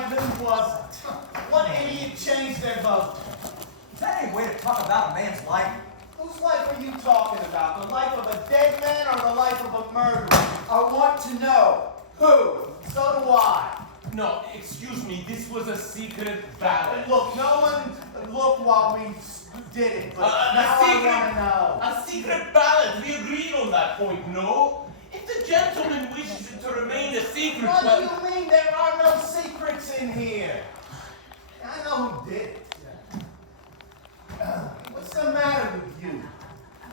right, who wasn't? What idiot changed their vote? Is that any way to talk about a man's life? Whose life are you talking about? The life of a dead man or the life of a murderer? I want to know who. So do I. No, excuse me, this was a secret ballot. Look, no one looked while we did it, but now I want to know. A secret ballot, we agreed on that point, no? If the gentleman wishes it to remain a secret, What well... do you mean there are no secrets in here? I know who did it. What's the matter with you?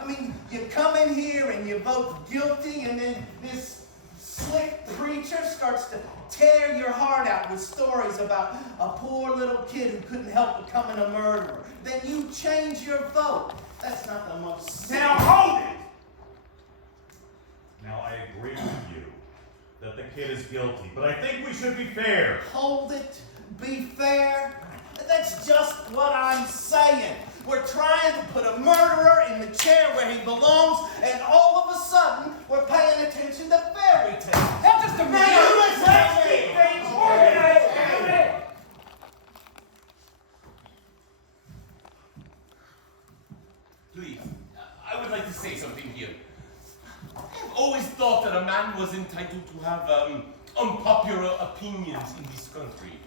I mean, you come in here and you vote guilty, and then this slick preacher starts to tear your heart out with stories about a poor little kid who couldn't help becoming a murderer. Then you change your vote. That's not the most... Now hold it! Now I agree with you that the kid is guilty, but I think we should be fair. Hold it. Be fair. That's just what I'm saying. We're trying to put a murderer in the chair where he belongs, and all of a sudden, we're paying attention to fairy tales. Now just a minute. Let's keep things organized. Please, I would like to say something here. I've always thought that a man was entitled to have unpopular opinions in this country.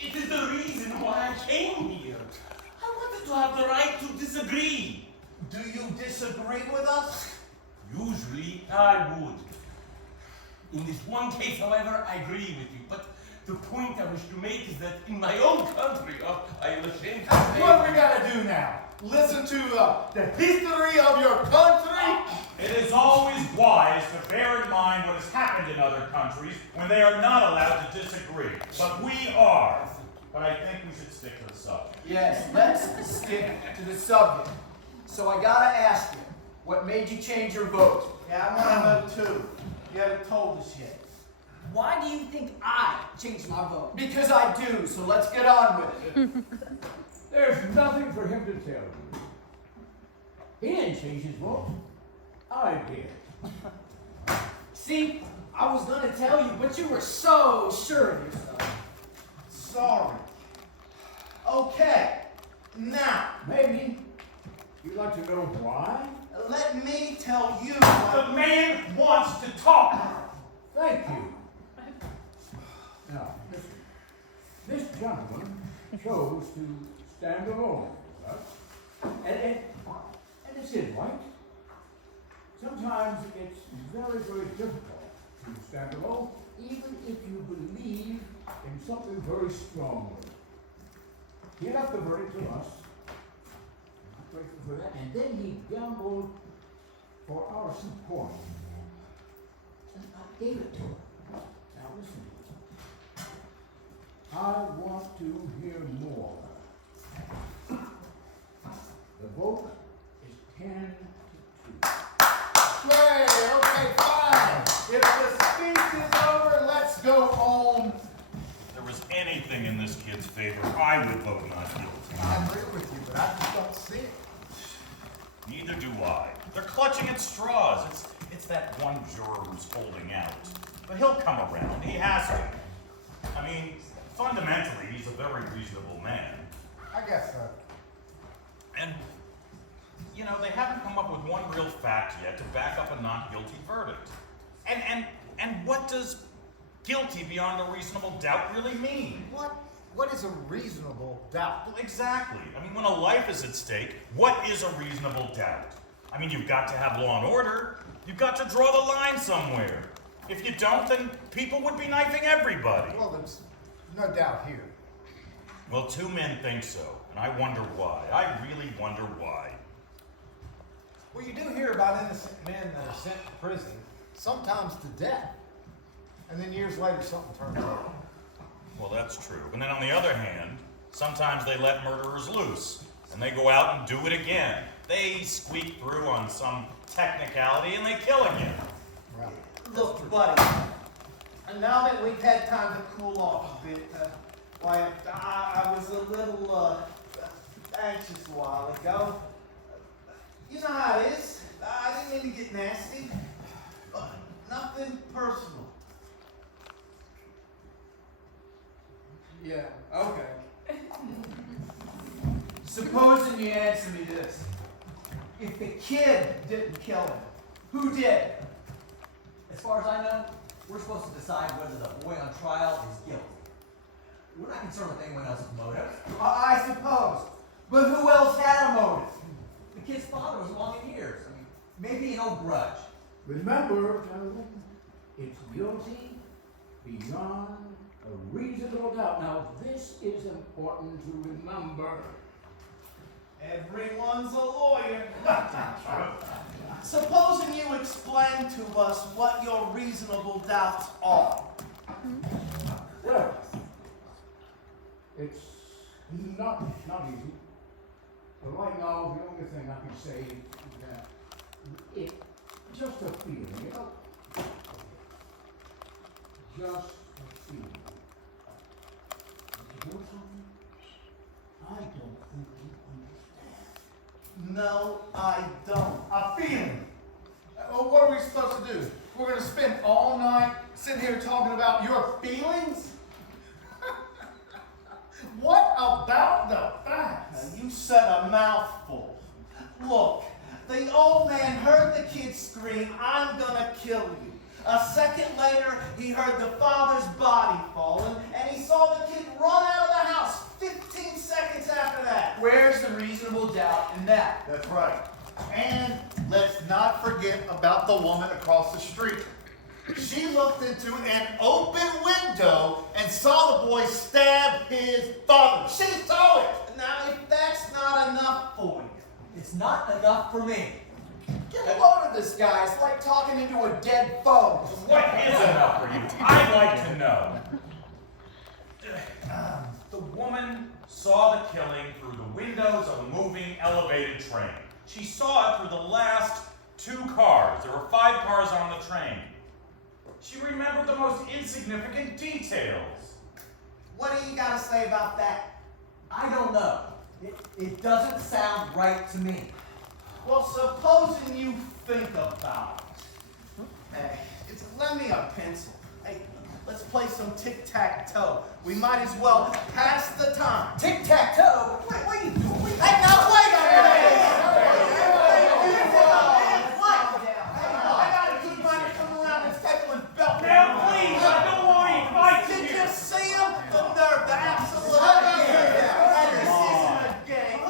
It is the reason why I came here. I wanted to have the right to disagree. Do you disagree with us? Usually, I would. In this one case, however, I agree with you. But the point I wish to make is that in my own country, I am ashamed to say... What we gotta do now? Listen to the history of your country? It is always wise to bear in mind what has happened in other countries when they are not allowed to disagree. But we are. But I think we should stick to the subject. Yes, let's stick to the subject. So I gotta ask you, what made you change your vote? Yeah, I want to know too. You haven't told us yet. Why do you think I changed my vote? Because I do, so let's get on with it. There's nothing for him to tell you. He didn't change his vote. I did. See, I was gonna tell you, but you were so sure of yourself. Sorry. Okay. Now, Maybe you'd like to know why? let me tell you The what... man wants to talk. Thank you. Now, listen. This gentleman chose to stand alone with us. And it's his right. Sometimes it's very, very difficult to stand alone, even if you believe in something very strongly. He left the verdict to us. I'm grateful for that. And then he gambled for our support. And I gave it to him. Now listen. I want to hear more. The vote is 10 to 2. Okay, fine. If the speech is over, let's go home. If there was anything in this kid's favor, I would vote not guilty. I agree with you, but I just don't see it. Neither do I. They're clutching at straws. It's that one juror who's holding out. But he'll come around. He has to. I mean, fundamentally, he's a very reasonable man. I guess so. And, you know, they haven't come up with one real fact yet to back up a not guilty verdict. And what does guilty beyond a reasonable doubt really mean? What is a reasonable doubt? Well, exactly. I mean, when a life is at stake, what is a reasonable doubt? I mean, you've got to have law and order. You've got to draw the line somewhere. If you don't, then people would be knifing everybody. Well, there's no doubt here. Well, two men think so, and I wonder why. I really wonder why. Well, you do hear about innocent men that are sent to prison, sometimes to death, and then years later something turns out. Well, that's true. And then on the other hand, sometimes they let murderers loose, and they go out and do it again. They squeak through on some technicality, and they kill again. Right. Look, buddy, now that we've had time to cool off a bit, why, I was a little anxious a while ago. You know how it is. I didn't mean to get nasty. Nothing personal. Yeah, okay. Supposing you answer me this. If the kid didn't kill him, who did? As far as I know, we're supposed to decide whether the boy on trial is guilty. We're not concerned with anyone else's motive. I suppose. But who else had a motive? The kid's father was along in years. I mean, maybe an old grudge. Remember, gentlemen, it's guilty beyond a reasonable doubt. Now, this is important to remember. Everyone's a lawyer. Supposing you explain to us what your reasonable doubts are. Well, it's not easy. But right now, the only thing I can say is that it's just a feeling, you know? Just a feeling. But you know something? I don't think you understand. No, I don't. A feeling. Well, what are we supposed to do? We're going to spend all night sitting here talking about your feelings? What about the facts? Now, you said a mouthful. Look, the old man heard the kid scream, "I'm gonna kill you." A second later, he heard the father's body falling, and he saw the kid run out of the house 15 seconds after that. Where's the reasonable doubt in that? That's right. And let's not forget about the woman across the street. She looked into an open window and saw the boy stab his father. She saw it. Now, if that's not enough for you. It's not enough for me. Get a load of this guy. It's like talking into a dead phone. What is enough for you? I'd like to know. The woman saw the killing through the windows of a moving elevated train. She saw it through the last 2 cars. There were 5 cars on the train. She remembered the most insignificant details. What do you got to say about that? I don't know. It doesn't sound right to me. Well, supposing you think about it. Hey, lend me a pencil. Hey, let's play some tic-tac-toe. We might as well pass the time. Tic-tac-toe? What are you doing? Hey, now wait a minute! I gotta keep my come around this table and belt. Now, please, don't worry, fight Did here. you see him? The nerve, the absolute nerve. And this isn't a game.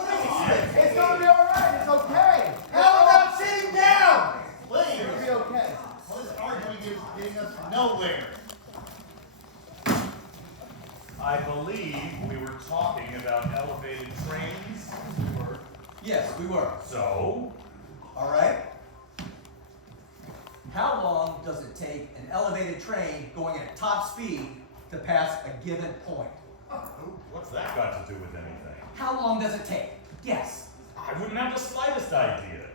It's going to be all right. It's okay. How about sitting down? Please. It'll be okay. This arguing is getting us nowhere. I believe we were talking about elevated trains. Yes, we were. So, All right. How long does it take an elevated train going at top speed to pass a given point? what's that got to do with anything? How long does it take? Yes. I wouldn't have the slightest idea.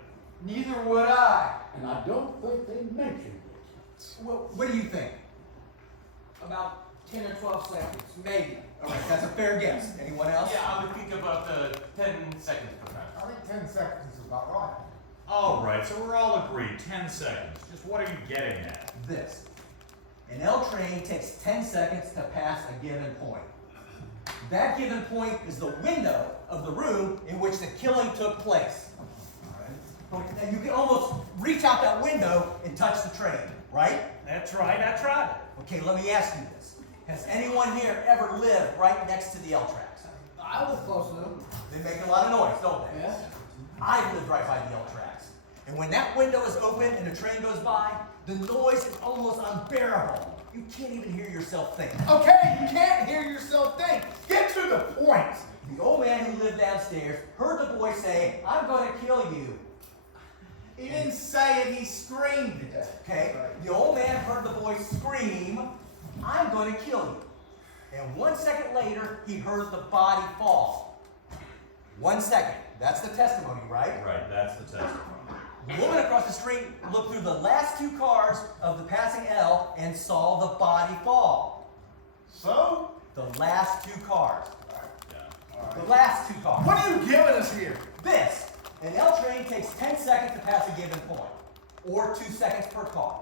Neither would I. And I don't think they mentioned it. Well, what do you think? About 10 or 12 seconds, maybe. All right, that's a fair guess. Anyone else? Yeah, I would think about 10 seconds perhaps. I think 10 seconds is about right. All right, so we're all agreed. 10 seconds. Just what are you getting at? This. An L train takes 10 seconds to pass a given point. That given point is the window of the room in which the killing took place. All right. And you can almost reach out that window and touch the train, right? That's right, I tried it. Okay, let me ask you this. Has anyone here ever lived right next to the L tracks? I was close to them. They make a lot of noise, don't they? Yeah. I lived right by the L tracks. And when that window is open and a train goes by, the noise is almost unbearable. You can't even hear yourself think. Okay, you can't hear yourself think. Get to the point. The old man who lived downstairs heard the boy say, "I'm going to kill you." He didn't say it, he screamed it. Okay? The old man heard the boy scream, "I'm going to kill you." And 1 second later, he heard the body fall. 1 second. That's the testimony, right? Right, that's the testimony. The woman across the street looked through the last 2 cars of the passing L and saw the body fall. So? The last 2 cars. Yeah. The last 2 cars. What are you giving us here? This. An L train takes 10 seconds to pass a given point, or 2 seconds per car.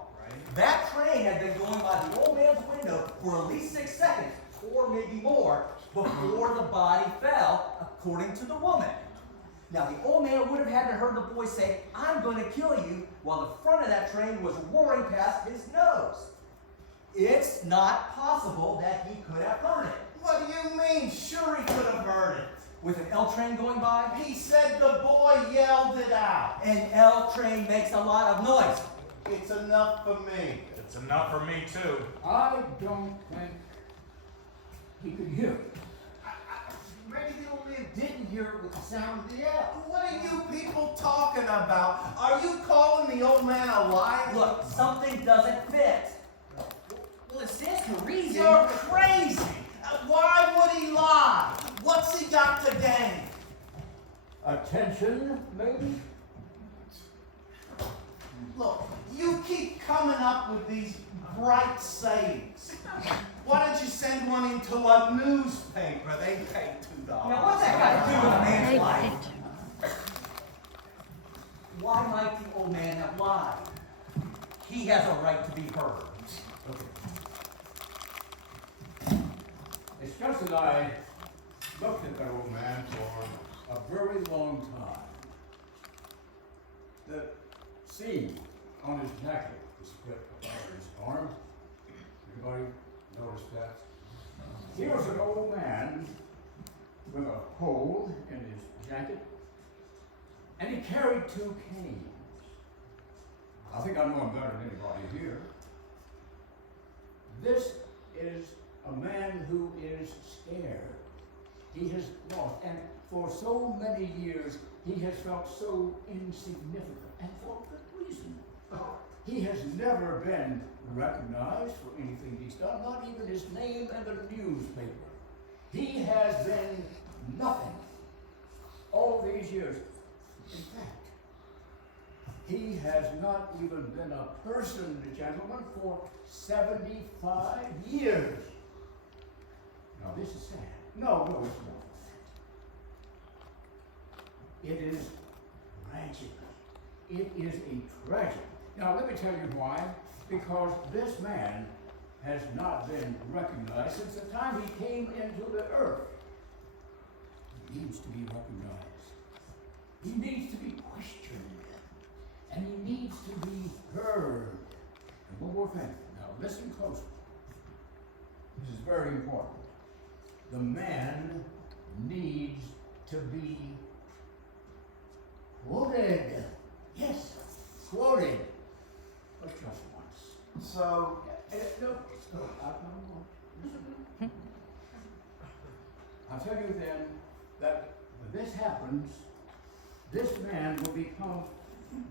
That train had been going by the old man's window for at least 6 seconds, or maybe more, before the body fell, according to the woman. Now, the old man would have had to heard the boy say, "I'm going to kill you," while the front of that train was roaring past his nose. It's not possible that he could have heard it. What do you mean? Sure he could have heard it. With an L train going by? He said the boy yelled it out. An L train makes a lot of noise. It's enough for me. It's enough for me, too. I don't think he could hear it. Maybe the old man didn't hear it with the sound of the yell. What are you people talking about? Are you calling the old man a liar? Look, something doesn't fit. Well, it stands to reason. You're crazy. Why would he lie? What's he got to gain? Attention, maybe? Look, you keep coming up with these bright sayings. Why don't you send one into a newspaper? They pay $2. Now, what's that got to do with a man's life? Why might the old man have lied? He has a right to be heard. It's just that I looked at that old man for a very long time. The seam on his jacket was split above his arm. Anybody notice that? He was an old man with a hole in his jacket, and he carried 2 canes. I think I know him better than anybody here. This is a man who is scared. He has lost, and for so many years, he has felt so insignificant, and for good reason. He has never been recognized for anything he's done, not even his name in the newspaper. He has been nothing all these years. In fact, he has not even been a person, gentlemen, for 75 years. Now, this is sad. No, it's not. It is tragic. It is a tragedy. Now, let me tell you why. Because this man has not been recognized since the time he came into the earth. He needs to be recognized. He needs to be questioned. And he needs to be heard. And one more thing. Now, listen closely. This is very important. The man needs to be quoted. Yes, quoted. But just once. So, No, I'll tell you then that when this happens, this man will become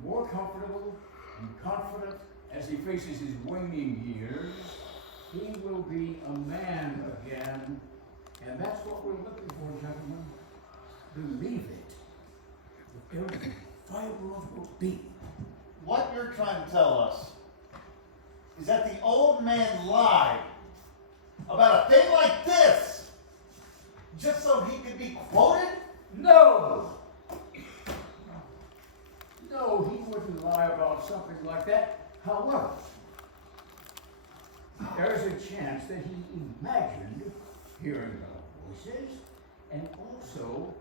more comfortable and confident as he faces his waning years. He will be a man again, and that's what we're looking for, gentlemen. Believe it with every fiber of your being. What you're trying to tell us is that the old man lied about a thing like this just so he could be quoted? No! No, he wouldn't lie about something like that. However, there's a chance that he imagined hearing the voices and also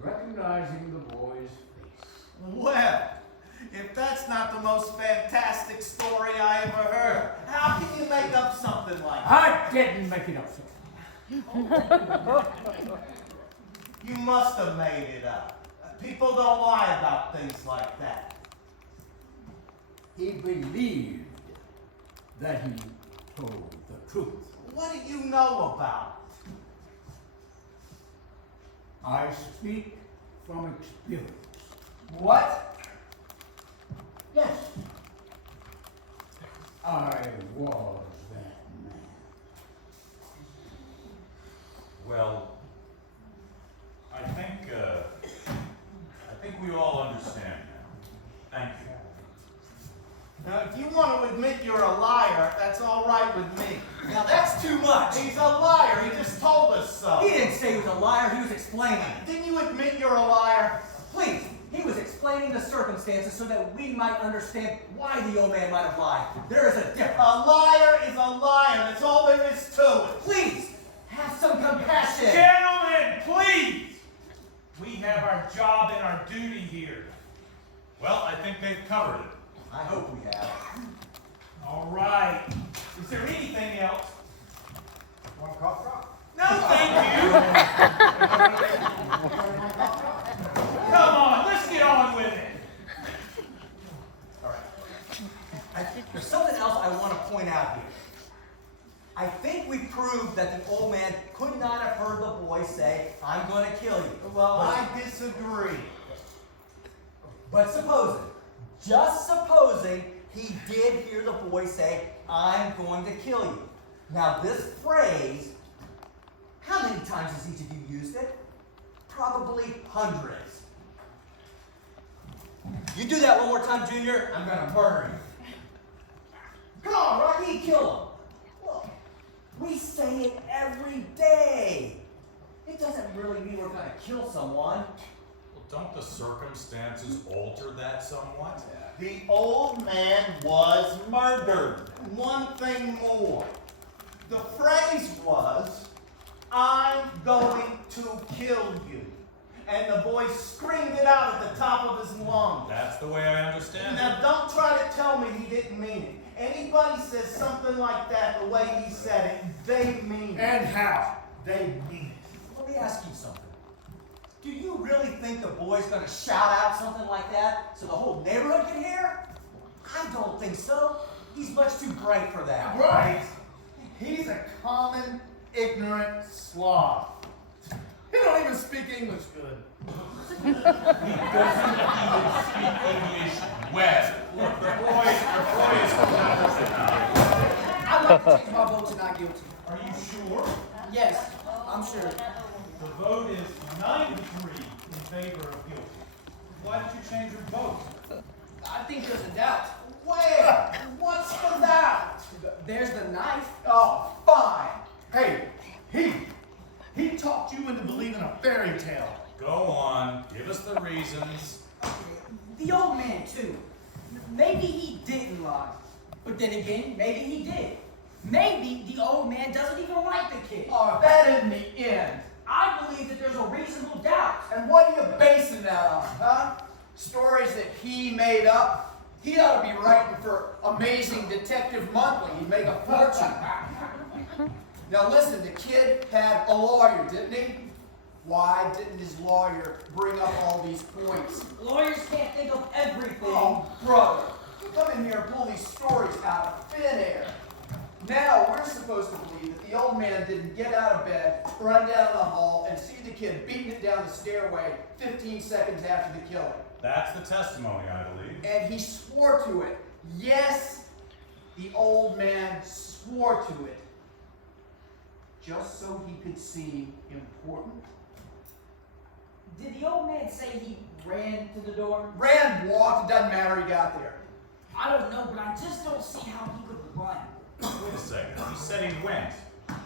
recognizing the boy's face. well, if that's not the most fantastic story I ever heard, how can you make up something like that? I didn't make it up, sir. You must have made it up. People don't lie about things like that. He believed that he told the truth. What do you know about it? I speak from experience. What? Yes. I was that man. Well, I think we all understand now. Thank you. Now, if you want to admit you're a liar, that's all right with me. Now, that's too much. He's a liar. He just told us so. He didn't say he was a liar. He was explaining. Didn't you admit you're a liar? Please, he was explaining the circumstances so that we might understand why the old man might have lied. There is a difference. A liar is a liar. That's all there is to it. Please, anything else? Want a cough drop? No, thank you. Come on, let's get on with it. All right. There's something else I want to point out here. I think we proved that the old man could not have heard the boy say, "I'm going to kill you." Well, I disagree. But supposing, just supposing, he did hear the boy say, "I'm going to kill you." Now this phrase, how many times has each of you used it? Probably hundreds. You do that one more time, Junior, I'm going to murder you. Come on, Rocky, kill him. Look, we say it every day. It doesn't really mean we're going to kill someone. Well, don't the circumstances alter that somewhat? The old man was murdered. One thing more. The phrase was, "I'm going to kill you." And the boy screamed it out at the top of his lungs. That's the way I understand Now, it. don't try to tell me he didn't mean it. Anybody says something like that the way he said it, they mean it. And how? They mean it. Let me ask you something. Do you really think the boy's going to shout out something like that so the whole neighborhood can hear? I don't think so. He's much too bright for that. Right. He's a common, ignorant slob. He don't even speak English good. He doesn't even speak English well. Look, the boy is I'd like to change my vote to not guilty. Are you sure? Yes, I'm sure. The vote is 93 in favor of guilty. Why did you change your vote? I think there's a doubt. Where? What's the doubt? There's the knife. Oh, fine. Hey, he talked you into believing a fairy tale. Go on, give us the reasons. The old man, too. Maybe he didn't lie. But then again, maybe he did. Maybe the old man doesn't even like the kid. Oh, that in the end. I believe that there's a reasonable doubt. And what are you basing that on, huh? Stories that he made up? He ought to be writing for Amazing Detective Monthly. He'd make a fortune. Now listen, the kid had a lawyer, didn't he? Why didn't his lawyer bring up all these points? Lawyers can't think of everything. Oh, brother, you come in here and pull these stories out of thin air. Now we're supposed to believe that the old man didn't get out of bed, run down the hall, and see the kid beating it down the stairway 15 seconds after the killing. That's the testimony, I believe. And he swore to it. Yes, the old man swore to it. Just so he could seem important. Did the old man say he ran to the door? Ran, walked, it doesn't matter, he got there. I don't know, but I just don't see how he could run. Wait a second. He said he went.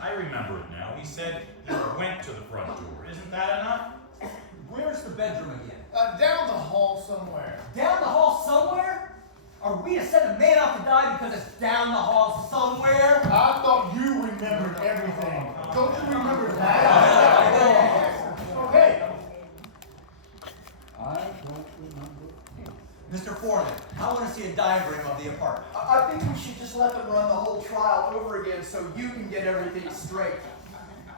I remember it now. He said he went to the front door. Isn't that enough? Where's the bedroom again? Down the hall somewhere. Down the hall somewhere? Are we to send a man off to die because it's down the hall somewhere? I thought you remembered everything. Don't you remember that? Okay. I don't remember. Mr. Foreman, I want to see a diagram of the apartment. I think we should just let them run the whole trial over again so you can get everything straight.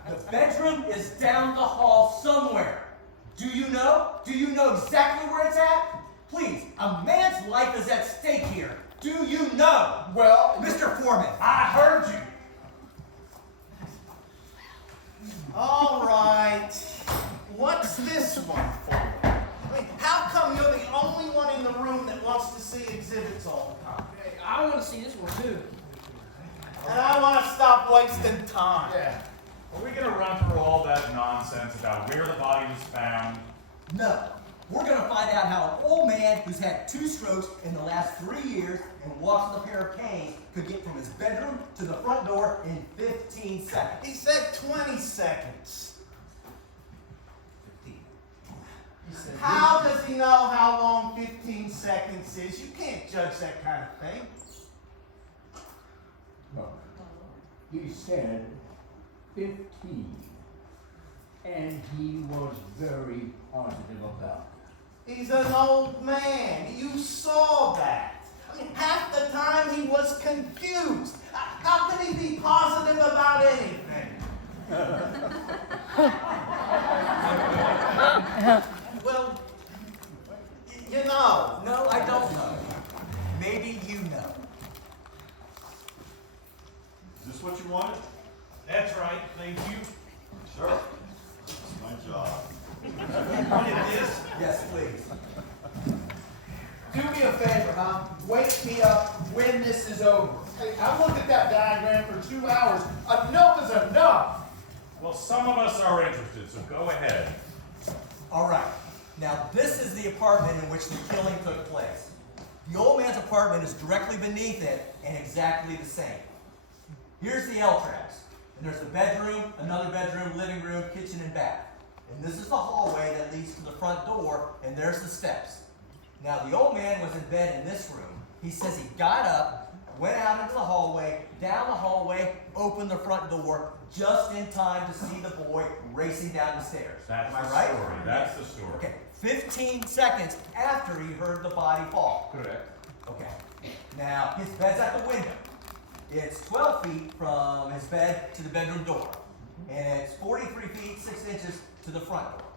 The bedroom is down the hall somewhere. Do you know? Do you know exactly where it's at? Please, a man's life is at stake here. Do you know? Well, Mr. Foreman, I heard you. All right. What's this one for? I mean, how come you're the only one in the room that wants to see exhibits all the time? Hey, I want to see this one too. And I want to stop wasting time. Yeah. Are we going to run through all that nonsense about where the body was found? no. We're going to find out how an old man who's had 2 strokes in the last 3 years and walks with a pair of canes could get from his bedroom to the front door in 15 seconds. He said 20 seconds. 15. How does he know how long 15 seconds is? You can't judge that kind of thing. Look, he said 15. And he was very positive about it. He's an old man. You saw that. I mean, half the time he was confused. How can he be positive about anything? Well, you know. No, I don't know. Maybe you know. Is this what you wanted? That's right, thank you. Sure. It's my job. Wanted this? Yes, please. Do me a favor, huh? Wake me up when this is over. Hey, I looked at that diagram for 2 hours. Enough is enough. Well, some of us are interested, so go ahead. All right. Now, this is the apartment in which the killing took place. The old man's apartment is directly beneath it and exactly the same. Here's the L tracks. And there's the bedroom, another bedroom, living room, kitchen, and bath. And this is the hallway that leads to the front door, and there's the steps. Now, the old man was in bed in this room. He says he got up, went out into the hallway, down the hallway, opened the front door just in time to see the boy racing down the stairs. That's Am I the right? story. That's the story. Okay, 15 seconds after he heard the body fall. Correct. Okay, now his bed's at the window. It's 12 feet from his bed to the bedroom door. And it's 43 feet, 6 inches to the front door.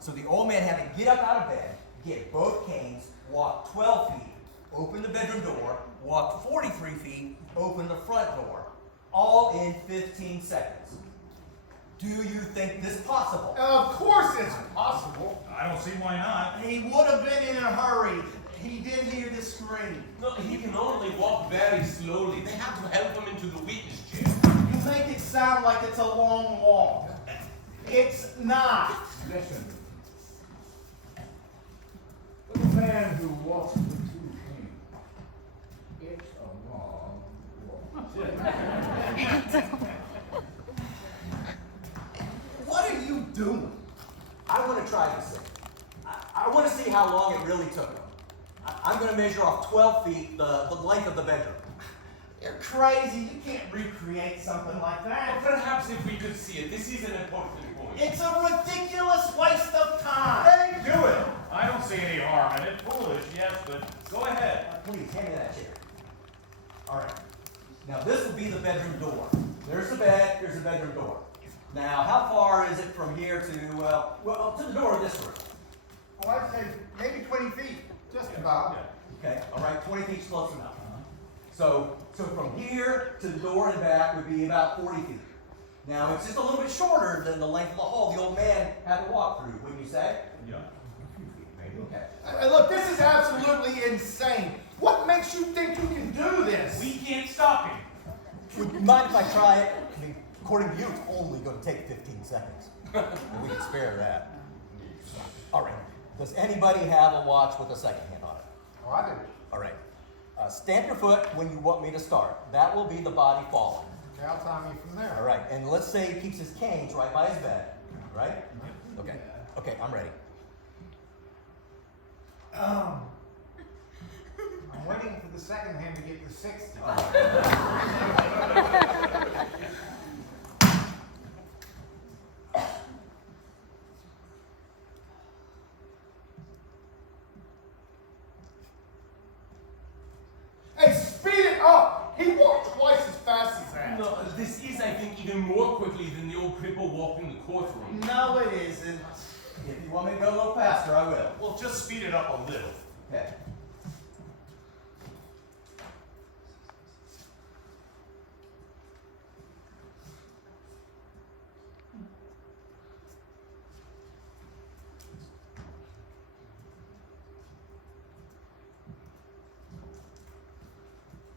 So the old man had to get up out of bed, get both canes, walk 12 feet, open the bedroom door, walk 43 feet, open the front door, all in 15 seconds. Do you think this possible? Of course it's possible. I don't see why not. He would have been in a hurry. He did hear the scream. No, he can only walk very slowly. They have to help him into the witness chair. You make it sound like it's a long walk. It's not. Listen. The man who walks with 2 canes. It's a long walk. What are you doing? I want to try this thing. I want to see how long it really took him. I'm going to measure off 12 feet, the length of the bedroom. You're crazy. You can't recreate something like Well, that. perhaps if we could see it. This is an important point. It's a ridiculous waste of time. Hey, do it. I don't see any harm in it. Foolish, yes, but go ahead. Please, hand me that chair. All right. Now, this will be the bedroom door. There's the bed, here's the bedroom door. Now, how far is it from here to the door of this room? Oh, I'd say maybe 20 feet. Just about. Okay, all right, 20 feet's close enough. So from here to the door and back would be about 40 feet. Now, it's just a little bit shorter than the length of the hall the old man had to walk through, wouldn't you say? Yeah. Maybe, okay. Hey, look, this is absolutely insane. What makes you think you can do this? We can't stop him. Would you mind if I try it? I mean, according to you, it's only going to take 15 seconds. And we can spare that. All right. Does anybody have a watch with a second hand on it? Oh, I do. All right. Stamp your foot when you want me to start. That will be the body falling. Okay, I'll time you from there. All right. And let's say he keeps his canes right by his bed. Right? Okay. Okay, I'm ready. I'm waiting for the second hand to get to 60. Hey, speed it up! He walked twice as fast as that. No, this is, I think, even more quickly than the old cripple walked in the courtroom. No, it isn't. If you want me to go a little faster, I will. Well, just speed it up a little. Okay.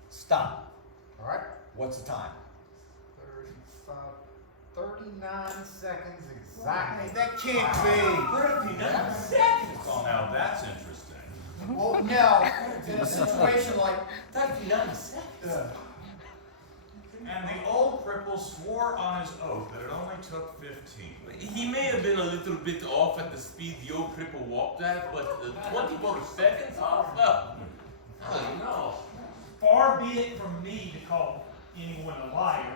Stop. All right. What's the time? 39 seconds exactly. Hey, that can't be. 39 seconds. Oh, now that's interesting. Well, now, in a situation like 39 seconds. And the old cripple swore on his oath that it only took 15. He may have been a little bit off at the speed the old cripple walked at, but 24 seconds off? I don't know. Far be it from me to call anyone a liar,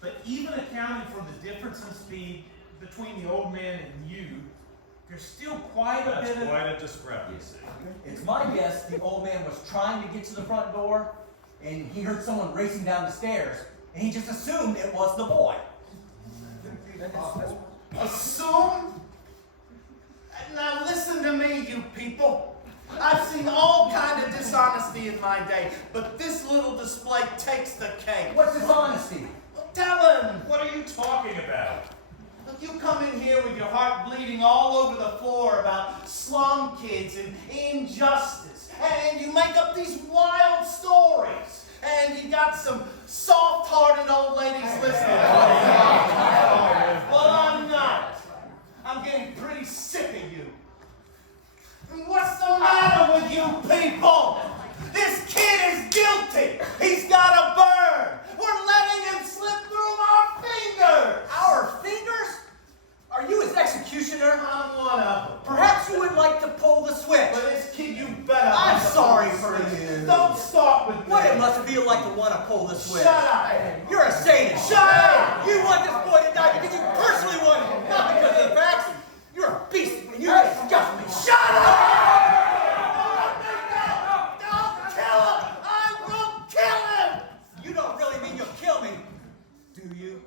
but even accounting for the difference in speed between the old man and you, there's still quite a That's bit of... quite a discrepancy. It's my guess the old man was trying to get to the front door, and he heard someone racing down the stairs, and he just assumed it was the boy. Assume? Now listen to me, you people. I've seen all kind of dishonesty in my day, but this little display takes the cake. What's dishonesty? Tell him. What are you talking about? Look, you come in here with your heart bleeding all over the floor about slum kids and injustice, and you make up these wild stories, and you got some soft-hearted old ladies listening. Well, I'm not. I'm getting pretty sick of you. I mean, what's the matter with you people? This kid is guilty. He's got to burn. We're letting him slip through our fingers. Our fingers? Are you his executioner? I'm one of them. Perhaps you would like to pull the switch. But this kid, you better. I'm sorry for you. Don't start with me. What it must feel like to want to pull the switch. Shut up. You're a sadist. Shut up. You want this boy to die because you personally want him, not because of the facts. You're a beast and you disgust me. Shut up! Don't kill him! I will kill him! You don't really mean you'll kill me, do you?